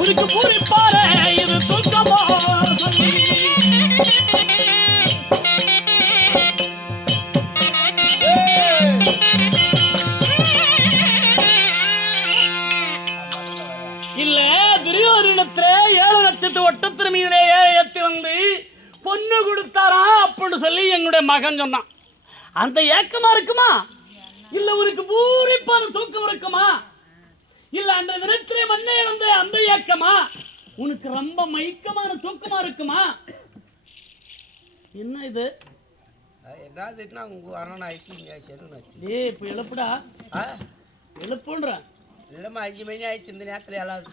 உனக்கு பூரிப்பாரு இது தூக்கமோ இல்ல துரியோதனத்திலே 7 லட்சத்து ஒட்டத்தின் மீதிலே ஏற்றி வந்து பொண்ணு கொடுத்தாரா அப்படின்னு சொல்லி எங்களுடைய மகன் சொன்னான். அந்த ஏக்கமா இருக்குமா இல்ல உனக்கு பூரிப்பான தூக்கம் இருக்குமா இல்ல அந்த தினத்திலே மண்ணை இழந்த அந்த ஏக்கமா உனக்கு ரொம்ப மயக்கமான தூக்கமா இருக்குமா? என்ன இது இப்ப எழுப்புடா எழுப்புன்ற இல்லம்மா 5 மணி ஆயிடுச்சு இந்த நேரத்துல எல்லாம்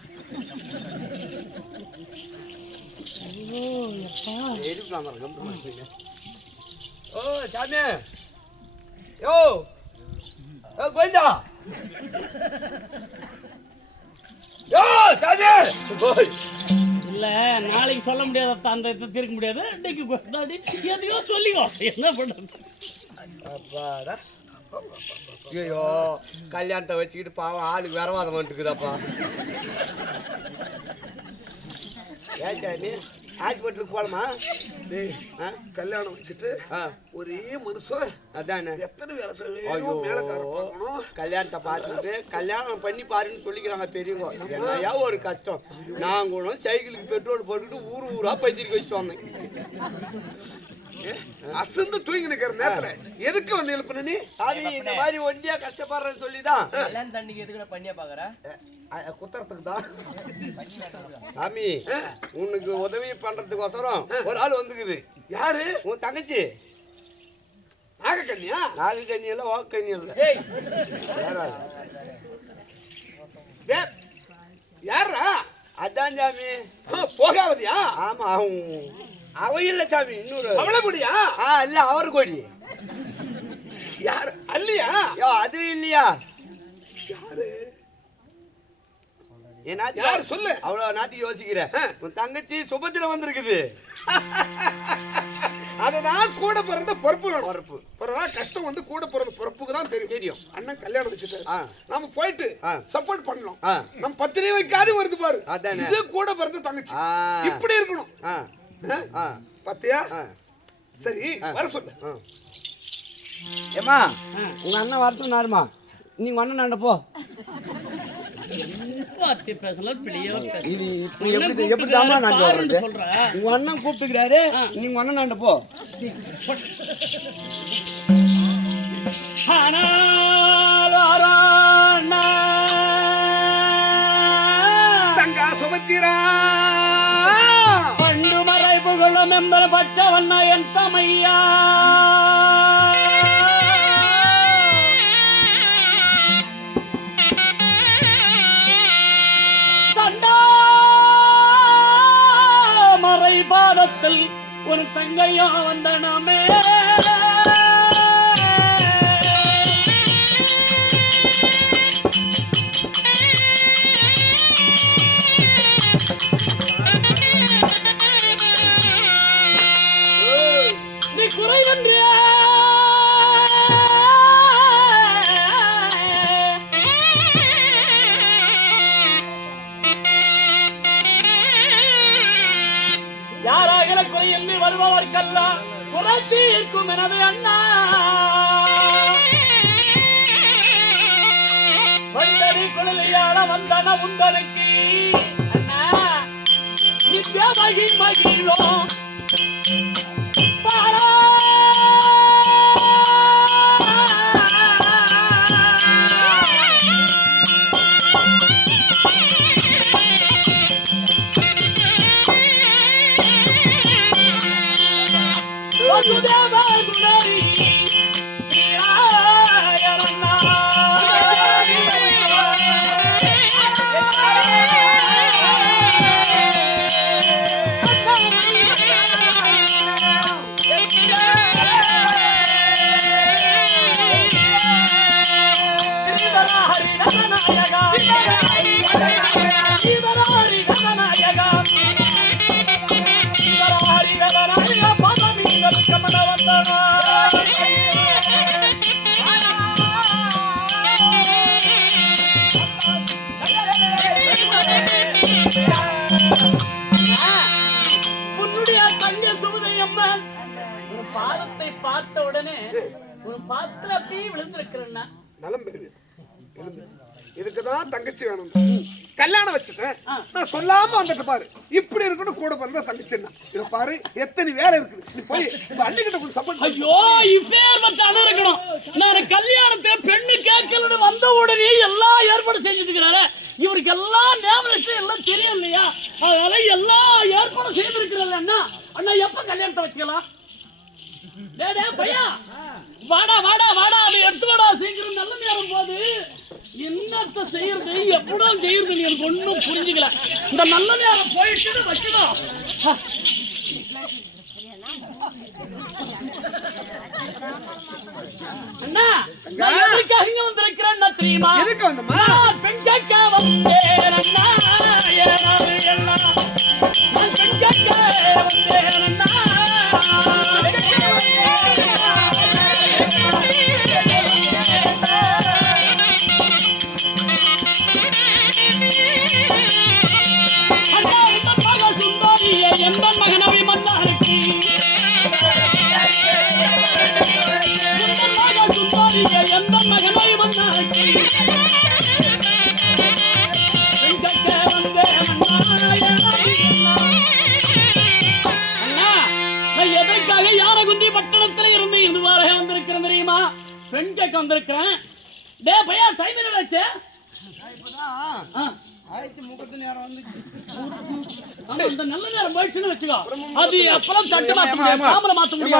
ஓ சாமி யோ கோவிந்தா யோ சாமி இல்ல நாளைக்கு சொல்ல முடியாத அந்த இதை தீர்க்க முடியாது. இன்னைக்கு எதையோ சொல்லிக்கோ என்ன பண்றது. அப்பாடா ஐயோ கல்யாணத்தை வச்சுக்கிட்டு பாவம் ஆளுக்கு வரவாதம் வந்துக்குதாப்பா. ஏன் சாமி ஹாஸ்பிட்டலுக்கு போகலாமா? கல்யாணம் வச்சுட்டு ஒரே மனுஷன் அதானே எத்தனை வேலை செய்யணும். கல்யாணத்தை பார்த்துட்டு கல்யாணம் பண்ணி பாருன்னு சொல்லிக்கிறாங்க பெரியவங்க. என்னையா ஒரு கஷ்டம். நான் கூட சைக்கிளுக்கு பெட்ரோல் போட்டுக்கிட்டு ஊரா பைத்திரிக்க வச்சுட்டு வந்தேன். அசந்து தூங்கி நிக்கிற நேரத்துல எதுக்கு வந்து எழுப்புன நீ? இந்த மாதிரி ஒண்டியா கஷ்டப்படுறேன்னு சொல்லிதான் தண்ணிக்கு எதுக்கு பண்ணியா பாக்குற குத்துறதுக்கு தான் சாமி உனக்கு உதவி பண்றதுக்கோசரம் ஒரு ஆள் வந்துக்குது. யாரு? உன் தங்கச்சி. நாகக்கண்ணியா? நாகக்கண்ணி இல்ல ஓக்கண்ணி இல்ல. யாரா? அதான் சாமி போகாவதியா? ஆமா அவ இல்ல சாமி இன்னொரு அவள கொடியா? இல்ல அவர் கொடி. யாரு அல்லியா? அது இல்லையா? யாரு? யாரு சொல்லு. அவ்வளவு நாட்டுக்கு யோசிக்கிற. உன் தங்கச்சி சுபத்திர வந்திருக்குது. அதுதான் கூட பிறந்த பொறுப்பு. கஷ்டம் வந்து கூட பிறந்த பொறுப்புக்கு தான் தெரியும். அண்ணன் கல்யாணம் வச்சுட்டு நாம போயிட்டு சப்போர்ட் பண்ணணும். நம்ம பத்திரிகை வைக்காது வருது பாரு. அதானே இது கூட பிறந்த தங்கச்சி இப்படி இருக்கணும். பத்தியா? சரி வர சொல்லு. ஏமா உங்க அண்ணன் வர சொன்னாருமா. நீங்க அண்ணன் போ. எப்படிதாமா நான் சொல்றேன். உங்க அண்ணன் கூப்பிட்டுக்கிறாரு. நீங்க அண்ணன் போ. தங்கா சுபத்திரா பண்டு மறைப்புகளும் எம்பல பச்சவண்ண என் தமையா பாதத்தில் ஒரு தங்கையா வந்தனமே நீ குறைவன்றே குறையில் வருபவர்க்கெல்லாம் குறை தீர்க்கும் எனது அண்ணா. வண்டரி குழலியாள வந்தன உந்தனுக்கு அண்ணா நித்ய மகிழ்மகிழோ பாரா வசுதேவ குணரி ஸ்ரீராயரண்ணா பாதத்தை பார்த்த உடனே ஒரு பாத்துல அப்படியே விழுந்திருக்கிறேன்னா நலம் பெறுது. இதுக்குதான் தங்கச்சி வேணும். கல்யாணம் வச்சுட்டேன், நான் சொல்லாம வந்துட்டு பாரு, இப்படி இருக்கணும் கூட பிறந்த தங்கச்சின்னா. இதை பாரு, எத்தனை வேலை இருக்குது. நீ போய் அன்னிக்கிட்ட கொஞ்சம் சப்போர்ட். ஐயோ, இப்பேற்பட்ட அண்ணன் இருக்கணும். நான் கல்யாணத்துல பெண்ணு கேட்கலன்னு வந்த உடனே எல்லா ஏற்பாடு செஞ்சுட்டு இருக்கிறாரு. இவருக்கு எல்லாம் ஞாபகம் எல்லாம் தெரியும் இல்லையா? அதனால எல்லா ஏற்பாடும் செய்திருக்கிறது. அண்ணா அண்ணா எப்ப கல்யாணத்தை வச்சுக்கலாம்? பையா வாடா வாடா வாடா, அதை எடுத்து வாடா சீக்கிரம், நல்ல நேரம் போது. என்னத்த செய்யறது, எப்படிதான் செய்யறது எனக்கு ஒன்றும் புரிஞ்சுக்கல. இந்த நல்ல நேரம் போயிட்டு வச்சுதான். அண்ணா, நான் எதற்காக இங்க வந்திருக்கிறேன் தெரியுமா? எதுக்கு வந்தம்மா? பெண் கேட்க வந்தேன் அண்ணா, எல்லாம் நான் பெண் கேட்க வந்தேன் அண்ணா. எந்த மகனவி மன்னாருக்கு எந்த மகனவி மன்னாருக்கு அண்ணா, நான் எதற்காக யாரகுந்தி பட்டணத்துல இருந்து இதுவரை வந்திருக்கிறேன் தெரியுமா? பெண் கேட்க வந்திருக்கிறேன். டே பையா, டைம் என்ன? அந்த நல்ல நேரம் போயிடுச்சுன்னு வச்சுக்கோ, அது அப்பெல்லாம் தட்டு மாத்த முடியாது, மாத்த முடியாது.